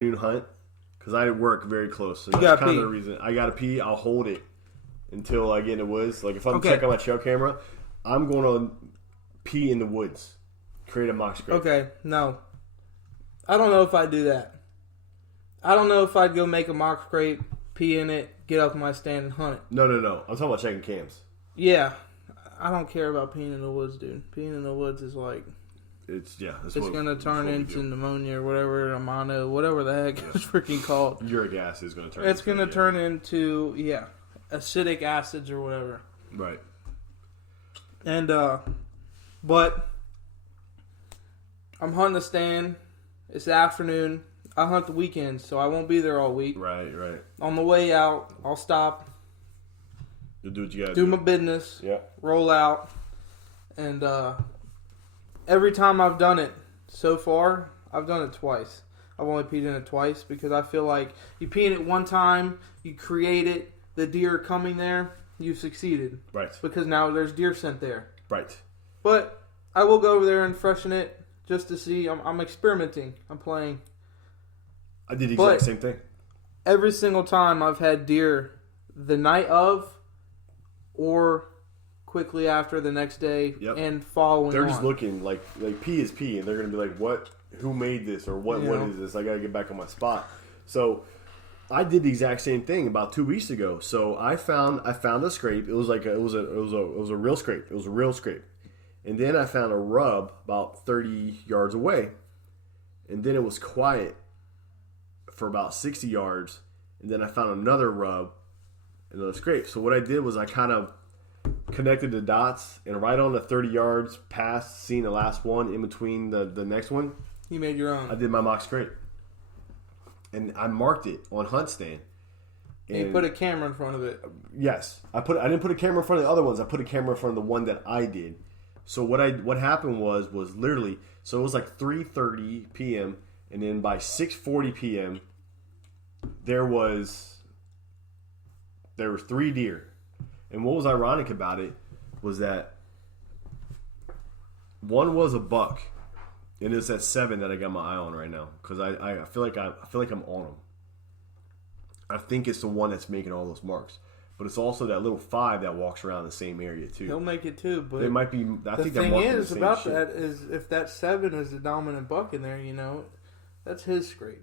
afternoon hunt because I work very close. So You that's gotta kind of pee. the reason. I gotta pee. I'll hold it until I get in the woods. Like if I'm Okay. checking my trail camera, I'm going to pee in the woods. Create a mock scrape. Okay, no. I don't know if I'd do that. I don't know if I'd go make a mock scrape, pee in it, get up in my stand and hunt it. No. I'm talking about checking cams. Yeah. I don't care about peeing in the woods, dude. Peeing in the woods is like... It's It's going to turn into pneumonia or whatever, mono, whatever the heck it's freaking called. Uric acid is going to turn. It's going to turn into, acidic acids or whatever. Right. And, but I'm hunting the stand. It's the afternoon. I hunt the weekends, so I won't be there all week. Right. On the way out, I'll stop, You'll do what you got to do my business, Yeah. roll out, and every time I've done it so far, I've done it twice. I've only peed in it twice because I feel like you pee in it one time, you create it, the deer coming there, you've succeeded. Right. Because now there's deer scent there. Right. But I will go over there and freshen it just to see. I'm experimenting. I'm playing. I did the exact same thing. Every single time I've had deer the night of or quickly after the next day and following They're on. just looking like pee is pee, and they're going to be like, what? Who made this? Or what is this? I got to get back on my spot. So I did the exact same thing about 2 weeks ago. So I found a scrape. It was like it was a real scrape. It was a real scrape. And then I found a rub about 30 yards away. And then it was quiet for about 60 yards. And then I found another rub, another scrape. So what I did was I kind of connected the dots, and right on the 30 yards past seeing the last one in between the next one, You made your own. I did my mock scrape. And I marked it on Hunt Stand. And you put a camera in front of it. Yes. I didn't put a camera in front of the other ones. I put a camera in front of the one that I did. So what happened was literally, so it was like 3:30 p.m. and then by 6:40 p.m. there were 3 deer. And what was ironic about it was that one was a buck, and it's that 7 that I got my eye on right now because I feel like I'm on them. I think it's the one that's making all those marks, but it's also that little 5 that walks around the same area too. He'll make it too, but They might be. I the think they're thing marking the is same about shit. that is if that 7 is the dominant buck in there, that's his scrape.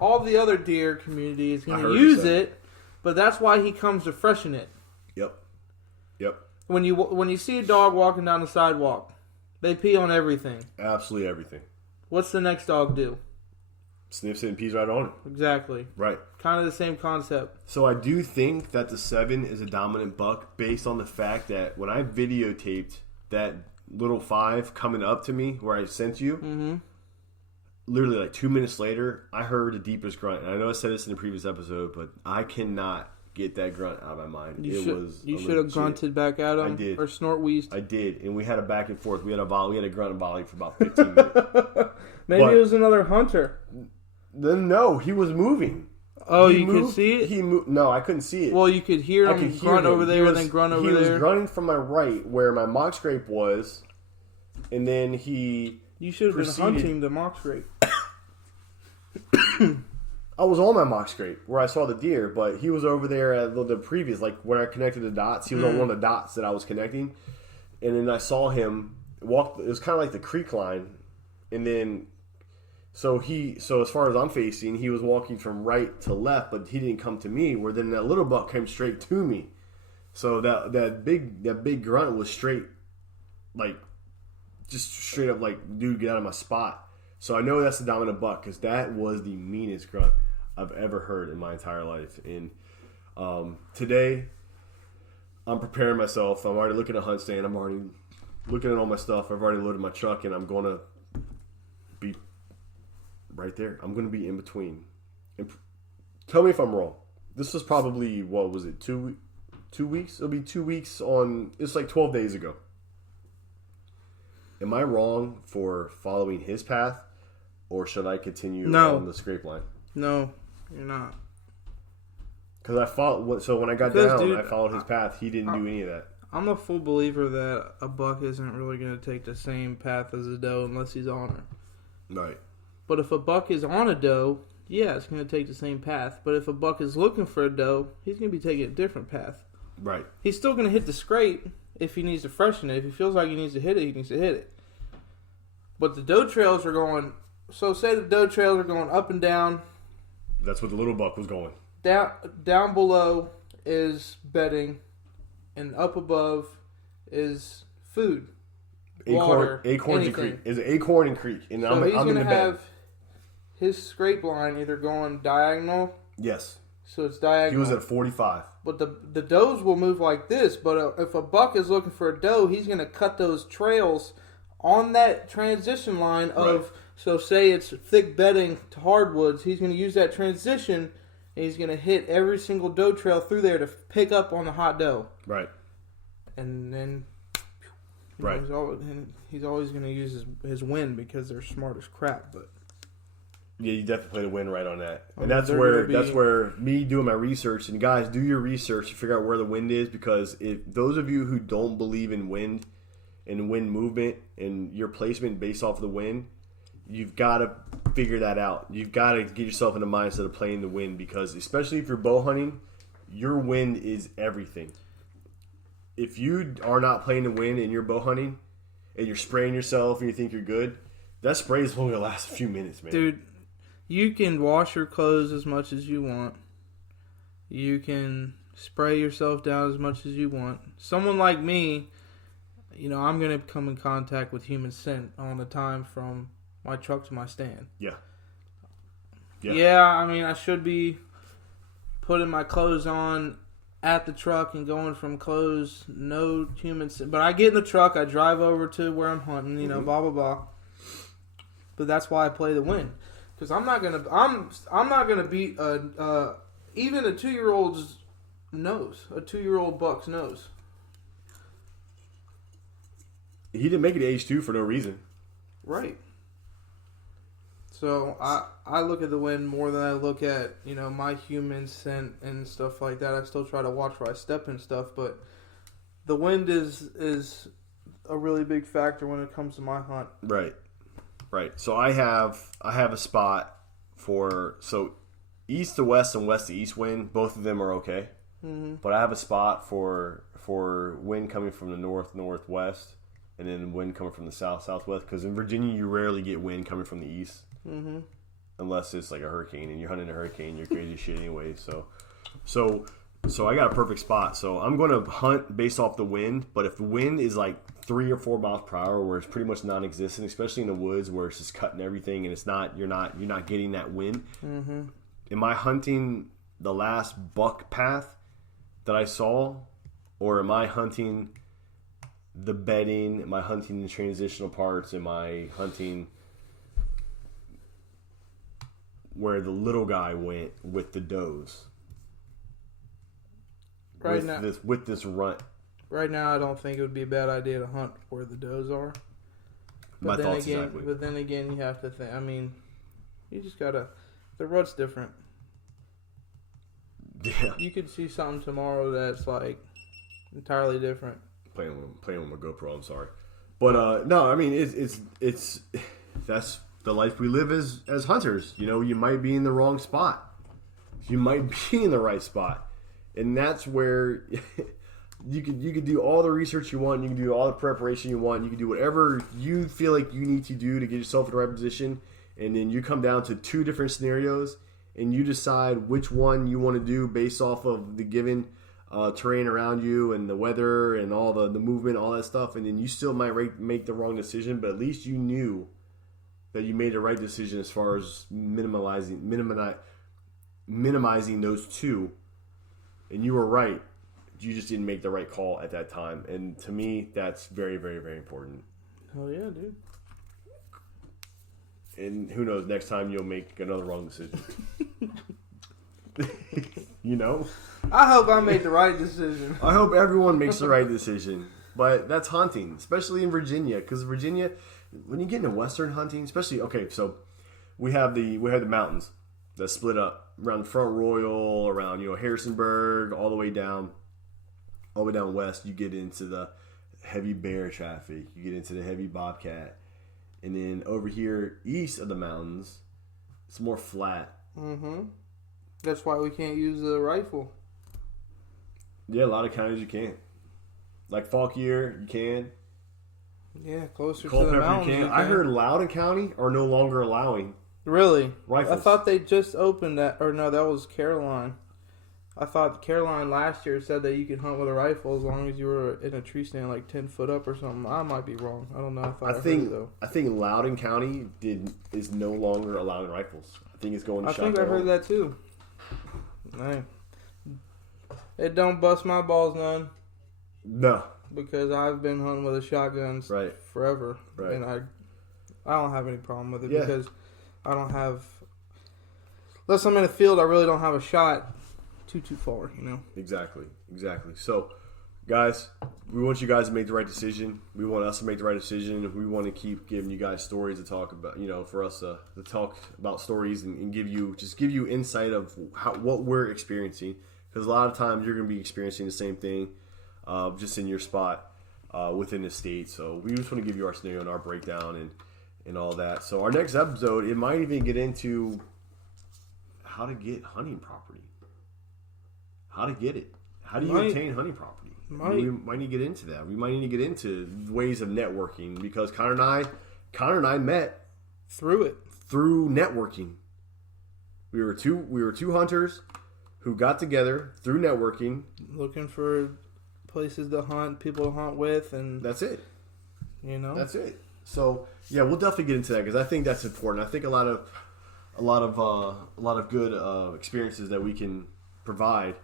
All the other deer community is going to use it, but that's why he comes to freshen it. Yep. When you see a dog walking down the sidewalk, they pee on everything. Absolutely everything. What's the next dog do? Sniffs it and pees right on it. Exactly. Right. Kind of the same concept. So I do think that the 7 is a dominant buck based on the fact that when I videotaped that little 5 coming up to me where I sent you, literally like 2 minutes later, I heard the deepest grunt. And I know I said this in the previous episode, but I cannot get that grunt out of my mind. You should have grunted back at him. I did. Or snort wheezed. I did, and we had a back and forth. We had a grunt and volley for about 15 minutes. Maybe it was another hunter. Then no, he was moving. Oh, He you moved, could see it? He moved. No, I couldn't see it. Well, you could hear him grunt over there and then grunt over there. He was grunting from my right, where my mock scrape was, and then he. You should have been hunting the mock scrape. I was on my mock scrape where I saw the deer, but he was over there at the previous, like when I connected the dots. He was on one of the dots that I was connecting, and then I saw him walk. It was kind of like the creek line, and then so as far as I'm facing, he was walking from right to left, but he didn't come to me. Where then that little buck came straight to me. So that big grunt was straight, like just straight up like, dude, get out of my spot. So I know that's the dominant buck because that was the meanest grunt I've ever heard in my entire life. And today, I'm preparing myself. I'm already looking at Hunt Stand. I'm already looking at all my stuff. I've already loaded my truck, and I'm going to be right there. I'm going to be in between. And tell me if I'm wrong. This was probably, what was it, 2 weeks? It'll be 2 weeks on, it's like 12 days ago. Am I wrong for following his path, or should I continue on the scrape line? No, you're not. Because I followed. So when I got down, dude, I followed his path. He didn't do any of that. I'm a full believer that a buck isn't really going to take the same path as a doe unless he's on her. Right. But if a buck is on a doe, yeah, it's going to take the same path. But if a buck is looking for a doe, he's going to be taking a different path. Right. He's still going to hit the scrape if he needs to freshen it. If he feels like he needs to hit it, he needs to hit it. But the doe trails are going... So say the doe trails are going up and down. That's what the little buck was going. Down below is bedding, and up above is food, water, acorns and creek. Is it acorn and creek? And so he's going to have his scrape line either going diagonal. Yes. So it's diagonal. He was at 45. But the does will move like this. But if a buck is looking for a doe, he's going to cut those trails on that transition line of... Right. So say it's thick bedding to hardwoods, he's going to use that transition, and he's going to hit every single doe trail through there to pick up on the hot doe. Right. And then right. He's always going to use his wind because they're smart as crap. But yeah, you definitely played a win right on that. And that's where me doing my research, and guys, do your research to figure out where the wind is, because if those of you who don't believe in wind and wind movement and your placement based off of the wind, you've got to figure that out. You've got to get yourself in the mindset of playing the wind, because especially if you're bow hunting, your wind is everything. If you are not playing the wind and you're bow hunting and you're spraying yourself and you think you're good, that spray is only going to last a few minutes, man. Dude, you can wash your clothes as much as you want. You can spray yourself down as much as you want. Someone like me, I'm going to come in contact with human scent all the time from my truck to my stand. Yeah. Yeah, I mean, I should be putting my clothes on at the truck and going from clothes, no human... But I get in the truck, I drive over to where I'm hunting, blah, blah, blah. But that's why I play the wind. Because I'm not gonna beat even a 2-year-old's nose, a 2-year-old buck's nose. He didn't make it to age 2 for no reason. Right. So I look at the wind more than I look at, my human scent and stuff like that. I still try to watch where I step and stuff, but the wind is a really big factor when it comes to my hunt. Right. So I have a spot for east to west and west to east wind. Both of them are okay. Mm-hmm. But I have a spot for wind coming from the northwest, and then wind coming from the southwest. Because in Virginia, you rarely get wind coming from the east. Mm-hmm. Unless it's like a hurricane, and you're hunting a hurricane, you're crazy as shit anyway. So I got a perfect spot. So I'm going to hunt based off the wind. But if the wind is like 3 or 4 miles per hour, where it's pretty much non-existent, especially in the woods where it's just cutting everything, and you're not getting that wind. Mm-hmm. Am I hunting the last buck path that I saw, or am I hunting the bedding? Am I hunting the transitional parts? Am I hunting where the little guy went with the does? With this runt. Right now, I don't think it would be a bad idea to hunt where the does are. But then again, you have to think. I mean, you just gotta. The rut's different. Yeah. You could see something tomorrow that's like entirely different. Playing with my GoPro. I'm sorry, but no. I mean, it's that's the life we live as hunters. You might be in the wrong spot. You might be in the right spot, and that's where you could do all the research you want. You can do all the preparation you want. You can do whatever you feel like you need to do to get yourself in the right position, and then you come down to 2 different scenarios, and you decide which one you want to do based off of the given terrain around you and the weather and all the movement, all that stuff, and then you still might make the wrong decision, but at least you knew that you made the right decision as far as minimizing those 2, and you were right. You just didn't make the right call at that time, and to me, that's very, very, very important. Hell yeah, dude. And who knows, next time you'll make another wrong decision. I hope I made the right decision. I hope everyone makes the right decision. But that's hunting, especially in Virginia, because Virginia, when you get into Western hunting, especially, so we have the mountains that split up around Front Royal, around Harrisonburg, all the way down west. You get into the heavy bear traffic, you get into the heavy bobcat, and then over here east of the mountains, it's more flat. Mm-hmm. That's why we can't use the rifle. Yeah, a lot of counties you can't. Like Fauquier, you can. Yeah, closer to the Culpeper, mountains. you can. I heard Loudoun County are no longer allowing Really? rifles. I thought they just opened that. Or no, that was Caroline. I thought Caroline last year said that you could hunt with a rifle as long as you were in a tree stand like 10 foot up or something. I might be wrong. I don't know. I think heard it, though. I think Loudoun County is no longer allowing rifles. I think it's going to shotgun. I think I heard that too. Man. It don't bust my balls none. No. Because I've been hunting with a shotgun forever. Right. And I don't have any problem with it Yeah. because I don't have... Unless I'm in a field, I really don't have a shot too far, you know? Exactly. So, guys, we want you guys to make the right decision. We want us to make the right decision. We want to keep giving you guys stories to talk about, for us to talk about stories and give you insight of what we're experiencing. Because a lot of times you're going to be experiencing the same thing just in your spot within the state. So we just want to give you our scenario and our breakdown and all that. So our next episode, it might even get into how to get hunting property. How to get it. How do you obtain hunting property? We might need to get into that. We might need to get into ways of networking because Connor and I met through networking. We were two hunters who got together through networking, looking for places to hunt, people to hunt with, and that's it. That's it. So yeah, we'll definitely get into that because I think that's important. I think a lot of good experiences that we can provide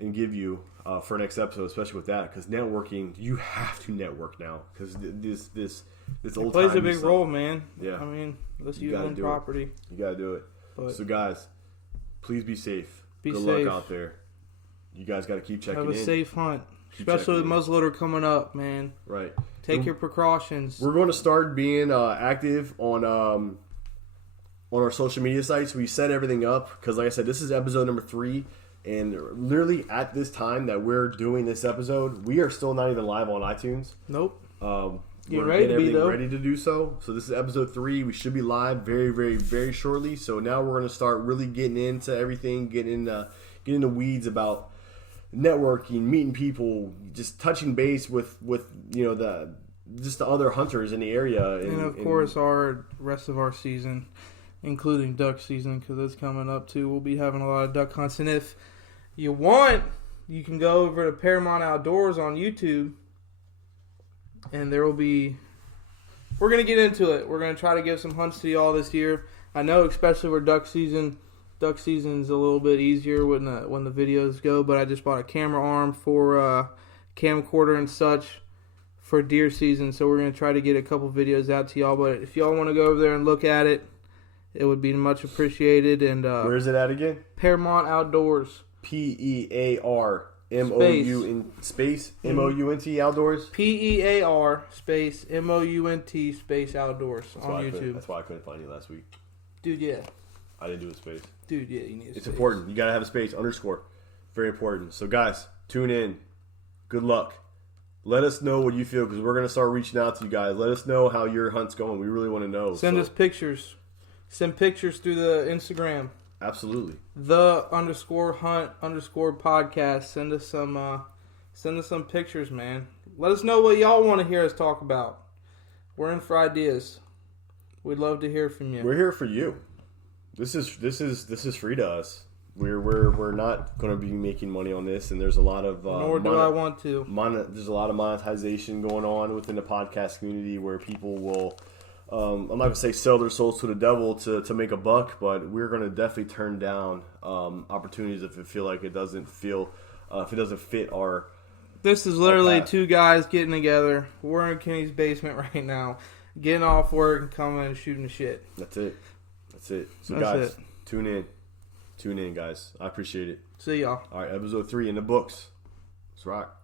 and give you for next episode, especially with that, because networking, you have to network now because this old plays time a big role, man. Yeah, I mean, let's use own property. You gotta do it. So guys, please be safe. Good luck out there. You guys got to keep checking in. Have a safe hunt, especially with muzzleloader coming up, man. Right. Take your precautions. We're going to start being active on our social media sites. We set everything up because, like I said, this is episode number 3, and literally at this time that we're doing this episode, we are still not even live on iTunes. Nope. We're ready to do so. So this is episode 3. We should be live very, very, very shortly. So now we're going to start really getting into everything, getting in the weeds about networking, meeting people, just touching base with the other hunters in the area, and of course our rest of our season, including duck season, because it's coming up too. We'll be having a lot of duck hunts, and if you want, you can go over to Paramount Outdoors on YouTube, and there will be. We're gonna get into it. We're gonna try to give some hunts to y'all this year. I know, especially for duck season. Duck season's a little bit easier when the videos go, but I just bought a camera arm for camcorder and such for deer season, so we're going to try to get a couple videos out to y'all. But if y'all want to go over there and look at it, it would be much appreciated. And where is it at again? Paramount Outdoors. PEARMOUNT space MOUNT Outdoors. PEAR space MOUNT space Outdoors on YouTube. That's why I couldn't find you last week, dude. Yeah, I didn't do a space. Dude, yeah, you need a space. It's important. You gotta have a space. _ Very important. So guys, tune in. Good luck. Let us know what you feel because we're gonna start reaching out to you guys. Let us know how your hunt's going. We really want to know. Send us pictures. Send pictures through the Instagram. Absolutely. The _hunt _podcast. Send us some pictures, man. Let us know what y'all want to hear us talk about. We're in for ideas. We'd love to hear from you. We're here for you. This is free to us. We're not going to be making money on this, and there's a lot of nor do I want to. There's a lot of monetization going on within the podcast community where people will. I'm not going to say sell their souls to the devil to make a buck, but we're going to definitely turn down opportunities if it doesn't fit our. This is literally two guys getting together. We're in Kenny's basement right now, getting off work and coming and shooting the shit. That's it. So guys, tune in, guys. I appreciate it. See y'all. All right, episode 3 in the books. Let's rock.